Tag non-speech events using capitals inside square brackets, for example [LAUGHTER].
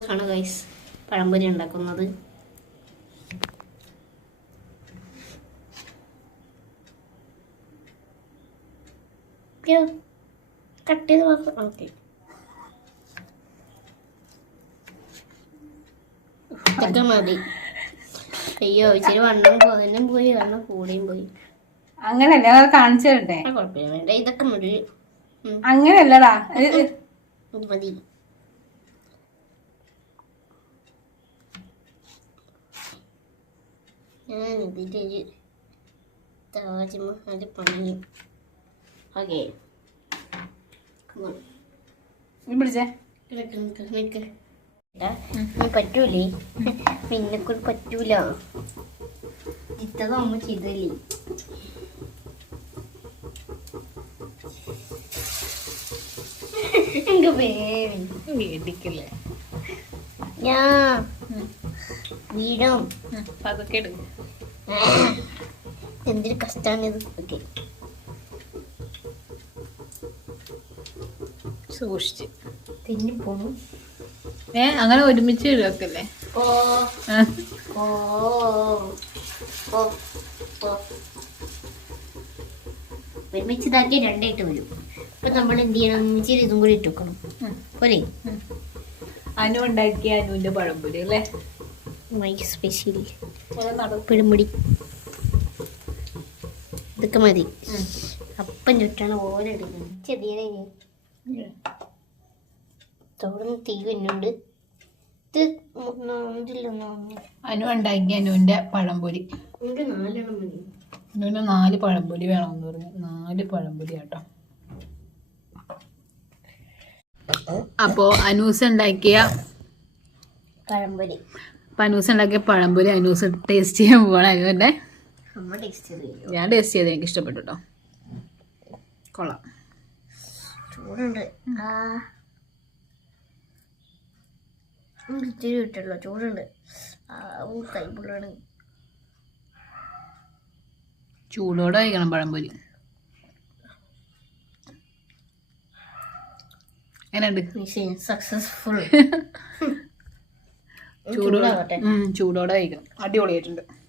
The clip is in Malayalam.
ആണ് ഗൈസ് പഴംപൊരി ഉണ്ടാക്കുന്നത്. കട്ട് ചെയ്ത് ഓക്കെ. ഇതൊക്കെ മതി. അയ്യോ ഇച്ചിരി വണ്ണം പോതനും പോയി വണ്ണം കൂടിയും പോയി. അങ്ങനല്ല കാണിച്ചു തരട്ടെ കുഴപ്പമില്ല. വേണ്ട ഇതൊക്കെ മതി. അങ്ങനെയല്ലടാ. മതി. ഞാൻ ഇതിലൊരു താജ്മഹൽ പണിയും. ഓക്കെ. പിടിച്ചേ. പറ്റൂലേ? പിന്നെ കൊണ്ട് പറ്റൂല? ഇത്തത് അമ്മ ചെയ്തല്ലേ? എനിക്ക് പേടി. മേടിക്കല്ലേ ഞാ വീടും. അതൊക്കെ എന്തൊരു കഷ്ടാണിത് ഓക്കെ. സൂക്ഷിച്ച്. തിന്നി പോണു. ഏ അങ്ങനെ ഒരുമിച്ച് ഇടക്കല്ലേ ഓ. ഓ. ഓ. ഒരുമിച്ച് ഇതാക്കി രണ്ടായിട്ട് വരും. അപ്പൊ നമ്മൾ എന്ത് ചെയ്യണം? ഇച്ചിരി ഇതും കൂടി ഇട്ടു വെക്കണം. ഉം. അനു ഉണ്ടാക്കിയ അനുവിന്റെ പഴംപൊരി അല്ലേ? മൈ സ്പെഷ്യൽ പിടുമുടി ഇതൊക്കെ മതി. അപ്പം ചുറ്റാണ് ഓല എടുക്കുന്നത്. ചെറിയ തോടുന്ന തീ പിന്നുണ്ട് ഇത് നാലിലൊന്നോ അനു ഉണ്ടാക്കിയ അനുവിന്റെ പഴംപൊരി. എനിക്ക് നാലെണ്ണം മതി. അനുവിന് നാല് പഴംപൊരി വേണമെന്ന് പറഞ്ഞു. നാല് പഴംപൊരി കേട്ടോ. അപ്പോ അനൂസ് ഉണ്ടാക്കിയ പഴംപൊരി. അപ്പൊ അനൂസ് ഉണ്ടാക്കിയ പഴംപൊരി അനൂസ് ടേസ്റ്റ് ചെയ്യാൻ പോവാണ്. നമ്മൾ ഞാൻ ടേസ്റ്റ് ചെയ്ത് എനിക്ക് ഇഷ്ടപ്പെട്ടു കേട്ടോ കൊള്ളാം. ചൂടുണ്ട്. ചൂടുണ്ട്. കൈപ്പുള്ളാണ് ചൂടോടെ കഴിക്കണം പഴംപൊരി. എന്നുണ്ട് സക്സസ്ഫുൾ [LAUGHS] ചൂടോടെ ചൂടോടെ കഴിക്കണം. അടിപൊളിയായിട്ടുണ്ട്.